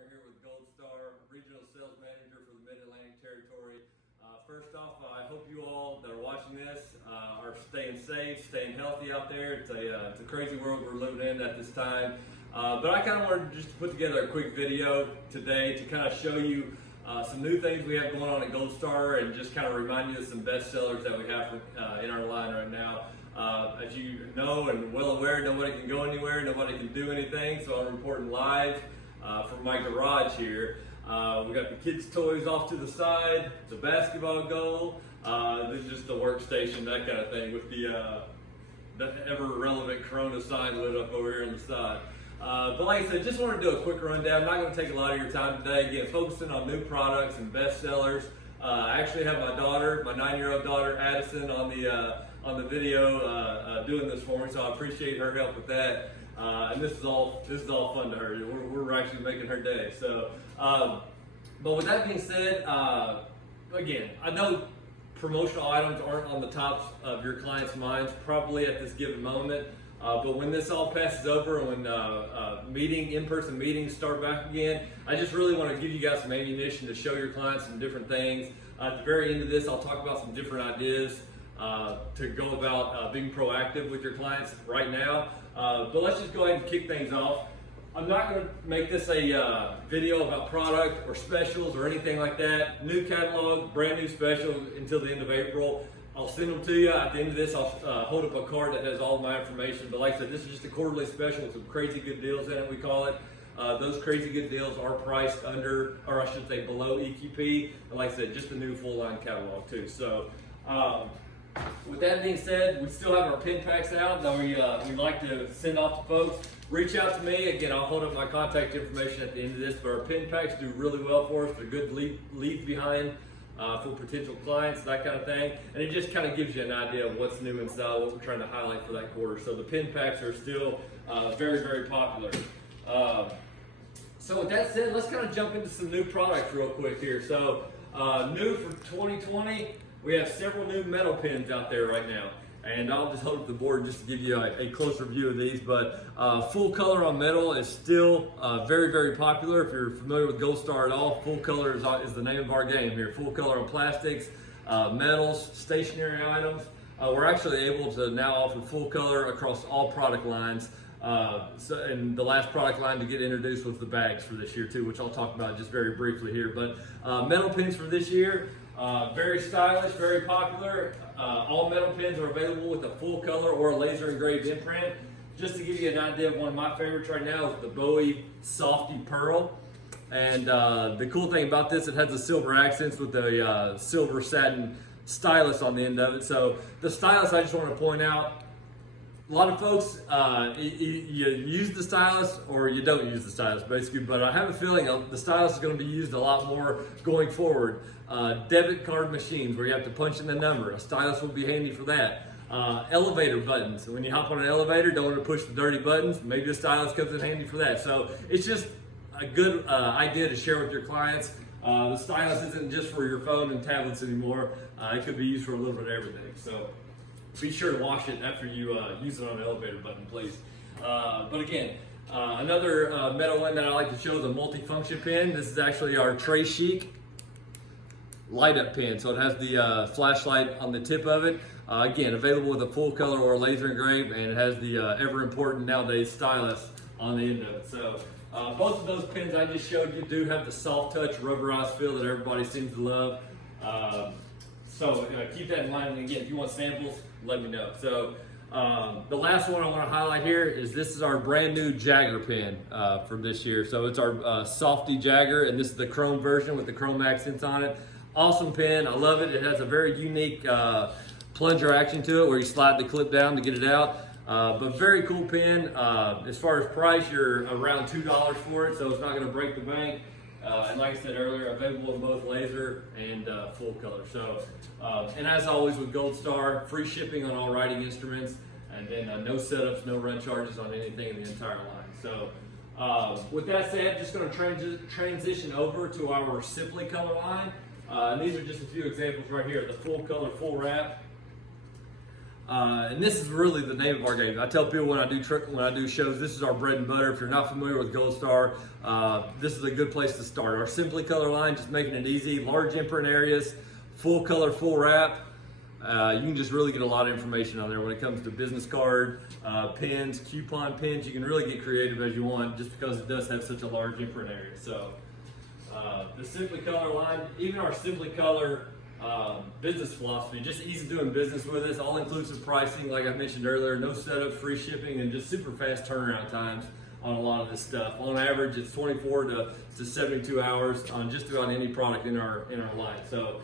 partner here with Goldstar, Regional Sales Manager for the Mid-Atlantic Territory. First off, I hope you all that are watching this are staying safe, staying healthy out there. It's a crazy world we're living in at this time. But I kind of wanted just to put together a quick video today to kind of show you some new things we have going on at Goldstar and just kind of remind you of some best sellers that we have in our line right now. As you know and well aware, nobody can go anywhere, nobody can do anything, so I'm reporting live from my garage here. We got the kids' toys off to the side, the basketball goal, this is just the workstation, that kind of thing, with the ever relevant Corona sign lit up over here on the side. But like I said, just wanted to do a quick rundown. I'm not going to take a lot of your time today. Again, focusing on new products and best sellers. I actually have my daughter, my 9-year-old daughter Addison, on the video doing this for me, so I appreciate her help with that. And this is all fun to her. We're actually making her day. So, but with that being said, again, I know promotional items aren't on the tops of your clients' minds probably at this given moment. But when this all passes over and when in-person meetings start back again, I just really want to give you guys some ammunition to show your clients some different things. At the very end of this, I'll talk about some different ideas to go about being proactive with your clients right now. But let's just go ahead and kick things off. I'm not going to make this a video about product or specials or anything like that. New catalog, brand new special until the end of April. I'll send them to you. At the end of this, I'll hold up a card that has all of my information. But like I said, this is just a quarterly special with some crazy good deals in it, we call it. Those crazy good deals are priced under, or I should say below EQP. And like I said, just a new full line catalog too. So with that being said, we still have our pin packs out that we like to send off to folks. Reach out to me. Again, I'll hold up my contact information at the end of this, but our pin packs do really well for us. They're good leads behind for potential clients, that kind of thing. And it just kind of gives you an idea of what's new in style, what we're trying to highlight for that quarter. So the pin packs are still very, very popular. So with that said, let's kind of jump into some new products real quick here. So new for 2020, we have several new metal pins out there right now. And I'll just hold up the board just to give you a closer view of these. But full color on metal is still very, very popular. If you're familiar with Goldstar at all, full color is the name of our game here. Full color on plastics, metals, stationary items. We're actually able to now offer full color across all product lines. And the last product line to get introduced was the bags for this year too, which I'll talk about just very briefly here. But metal pins for this year, very stylish, very popular. All metal pins are available with a full color or a laser engraved imprint. Just to give you an idea of one of my favorites right now is the Bowie Softy Pearl. And the cool thing about this, it has the silver accents with the silver satin stylus on the end of it. So the stylus, I just want to point out, a lot of folks, you use the stylus or you don't use the stylus, basically, but I have a feeling the stylus is going to be used a lot more going forward. Debit card machines where you have to punch in the number, a stylus will be handy for that. Elevator buttons, when you hop on an elevator, don't want to push the dirty buttons, maybe the stylus comes in handy for that. So it's just a good idea to share with your clients. The stylus isn't just for your phone and tablets anymore. It could be used for a little bit of everything. So be sure to wash it after you use it on an elevator button, please. But again, another metal one that I like to show is a multifunction pin. This is actually our Tray Chic light up pin. So it has the flashlight on the tip of it. Again, available with a full color or laser engraved, and it has the ever important nowadays stylus on the end of it. So both of those pins I just showed you do have the soft touch rubberized feel that everybody seems to love. So keep that in mind. And again, if you want samples, let me know. So the last one I want to highlight here is this is our brand new Jagger pin for this year. So it's our Softy Jagger, and this is the chrome version with the chrome accents on it. Awesome pin, I love it. It has a very unique plunger action to it where you slide the clip down to get it out. But very cool pin. As far as price, you're around $2 for it, so it's not going to break the bank. And like I said earlier, available in both laser and full color. So, and as always with Goldstar, free shipping on all writing instruments, and then no setups, no run charges on anything in the entire line. So, with that said, just going to transition over to our Simply Color line. And these are just a few examples right here. The full color, full wrap. And this is really the name of our game. I tell people when I do shows, this is our bread and butter. If you're not familiar with Goldstar, this is a good place to start. Our Simply Color line, just making it easy. Large imprint areas, full color, full wrap. You can just really get a lot of information on there when it comes to business card, pins, coupon pins. You can really get creative as you want, just because it does have such a large imprint area. So the Simply Color line, even our Simply Color business philosophy, just easy doing business with us, all inclusive pricing, like I mentioned earlier, no setup, free shipping, and just super fast turnaround times on a lot of this stuff. On average, it's 24 to 72 hours on just about any product in our line. So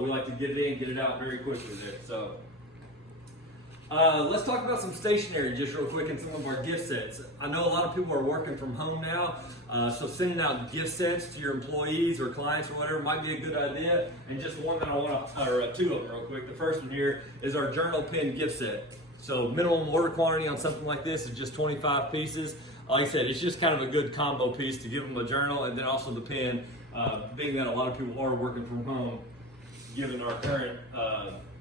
we like to get it in, get it out very quickly there. So let's talk about some stationery just real quick and some of our gift sets. I know a lot of people are working from home now, so sending out gift sets to your employees or clients or whatever might be a good idea. And just one that I want to, or two of them real quick. The first one here is our journal pen gift set. So minimum order quantity on something like this is just 25 pieces. Like I said, it's just kind of a good combo piece to give them a journal and then also the pen, being that a lot of people are working from home, given our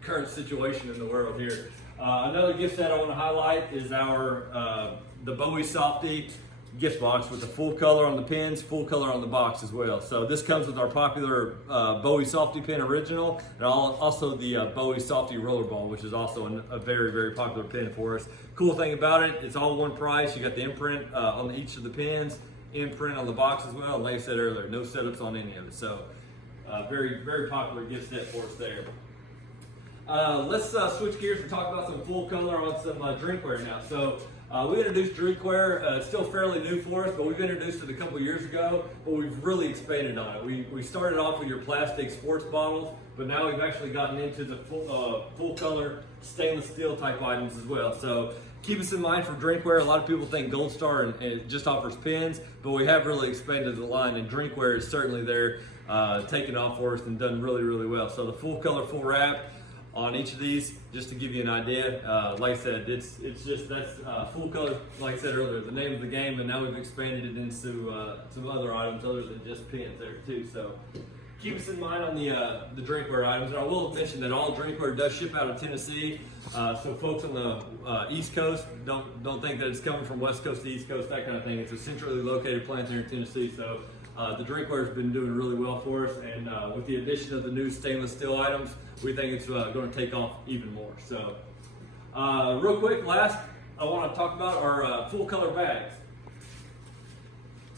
current situation in the world here. Another gift set I want to highlight is our the Bowie Softy gift box with the full color on the pins, full color on the box as well. So this comes with our popular Bowie Softy pen original, and also the Bowie Softy rollerball, which is also a very, very popular pen for us. Cool thing about it, it's all one price. You got the imprint on each of the pins, imprint on the box as well. Like I said earlier, no setups on any of it. So very, very popular gift set for us there. Let's switch gears and talk about some full color on some drinkware now. So we introduced drinkware. It's still fairly new for us, but we've introduced it a couple years ago, but we've really expanded on it. We started off with your plastic sports bottles, but now we've actually gotten into the full color stainless steel type items as well. So keep us in mind for drinkware. A lot of people think Goldstar and it just offers pins, but we have really expanded the line, and drinkware is certainly there, taken off for us and done really, really well. So the full color, full wrap on each of these, just to give you an idea. Like I said, it's just, that's full color, like I said earlier, the name of the game, and now we've expanded it into some other items other than just pins there too. So keep us in mind on the drinkware items. And I will mention that all drinkware does ship out of Tennessee. So folks on the East Coast, don't think that it's coming from West Coast to East Coast, that kind of thing. It's a centrally located plant here in Tennessee. So the drinkware has been doing really well for us, and with the addition of the new stainless steel items, we think it's going to take off even more. So real quick, last I want to talk about our full color bags.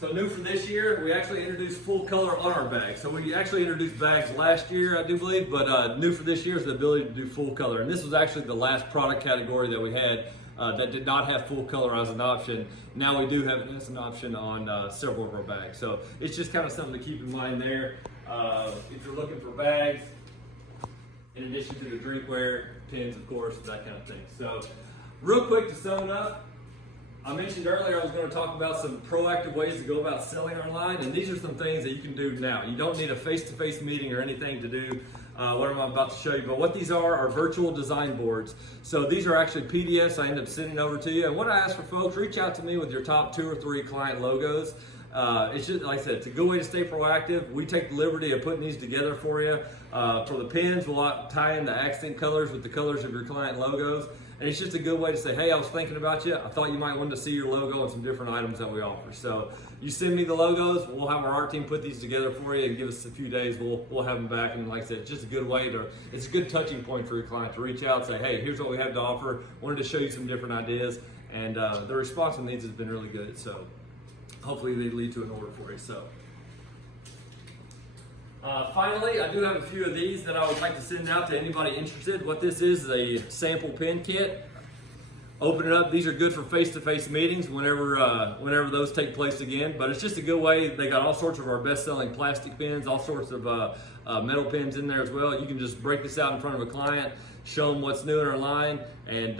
So new for this year, we actually introduced full color on our bags. So we actually introduced bags last year, I do believe, but new for this year is the ability to do full color. And this was actually the last product category that we had that did not have full color as an option. Now we do have it as an option on several of our bags. So it's just kind of something to keep in mind there. If you're looking for bags, in addition to the drinkware, pins, of course, that kind of thing. So real quick to sum it up, I mentioned earlier I was going to talk about some proactive ways to go about selling online, and these are some things that you can do now. You don't need a face-to-face meeting or anything to do what I'm about to show you, but what these are virtual design boards. So these are actually PDFs I end up sending over to you, and what I ask for folks, reach out to me with your top 2 or 3 client logos. It's just, like I said, it's a good way to stay proactive. We take the liberty of putting these together for you. For the pins, we'll tie in the accent colors with the colors of your client logos. And it's just a good way to say, hey, I was thinking about you. I thought you might want to see your logo and some different items that we offer. So you send me the logos, we'll have our art team put these together for you, and give us a few days, we'll have them back. And like I said, it's just a good way it's a good touching point for your client to reach out and say, hey, here's what we have to offer. Wanted to show you some different ideas. And the response on these has been really good. So hopefully they lead to an order for you. So finally, I do have a few of these that I would like to send out to anybody interested. What this is a sample pen kit. Open it up. These are good for face-to-face meetings whenever those take place again. But it's just a good way. They got all sorts of our best-selling plastic pens, all sorts of metal pens in there as well. You can just break this out in front of a client, show them what's new in our line, and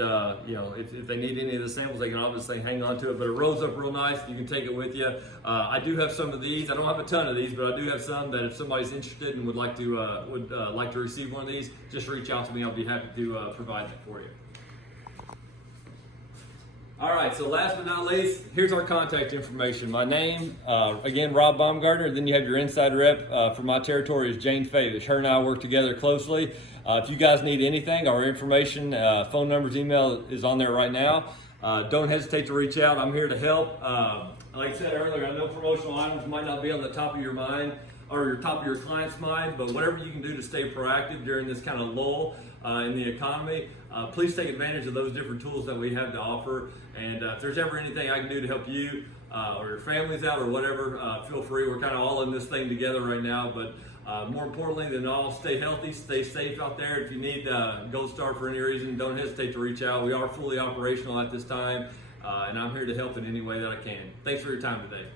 you know, if they need any of the samples, they can obviously hang on to it. But it rolls up real nice. You can take it with you. I do have some of these. I don't have a ton of these, but I do have some that if somebody's interested and would like to receive one of these, just reach out to me. I'll be happy to provide that for you. All right, so last but not least, here's our contact information. My name, again, Rob Baumgartner. Then you have your inside rep for my territory is Jane Favish. Her and I work together closely. If you guys need anything, our information, phone numbers, email is on there right now. Don't hesitate to reach out. I'm here to help. Like I said earlier, I know promotional items might not be on the top of your mind or your top of your client's mind, but whatever you can do to stay proactive during this kind of lull in the economy, please take advantage of those different tools that we have to offer. And if there's ever anything I can do to help you or your families out or whatever, feel free. We're kind of all in this thing together right now, but more importantly than all, stay healthy, stay safe out there. If you need Goldstar for any reason, don't hesitate to reach out. We are fully operational at this time, and I'm here to help in any way that I can. Thanks for your time today.